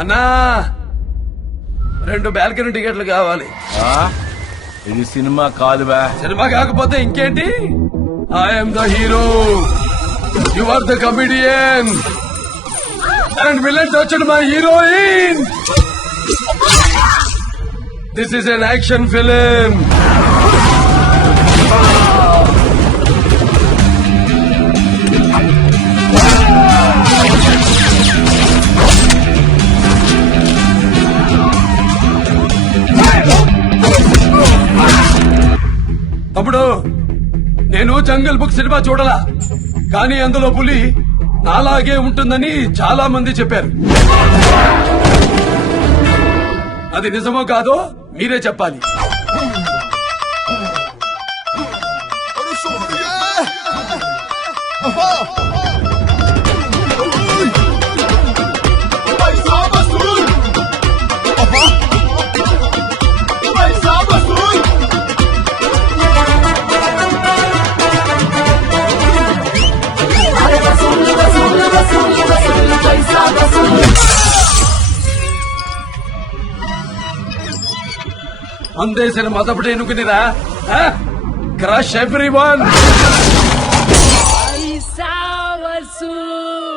అన్నా 2 బాల్కనీ టికెట్లు కావాలి. ఇది సినిమా కాదు బా. సినిమా కాకపోతే ఇంకేంటి? I'm the hero, you are the comedian and villain వచ్చాడు మా heroine. This is an action film. తమ్ముడు, నేను జంగల్ బుక్ సినిమా చూడలా, కానీ అందులో పులి నాలాగే ఉంటుందని చాలా మంది చెప్పారు. అది నిజమో కాదో మీరే చెప్పాలి. అందేసిన మొదటి ఎన్నుకునిరా, క్రష్ ఎవ్రీవన్. పైసా వసూల్.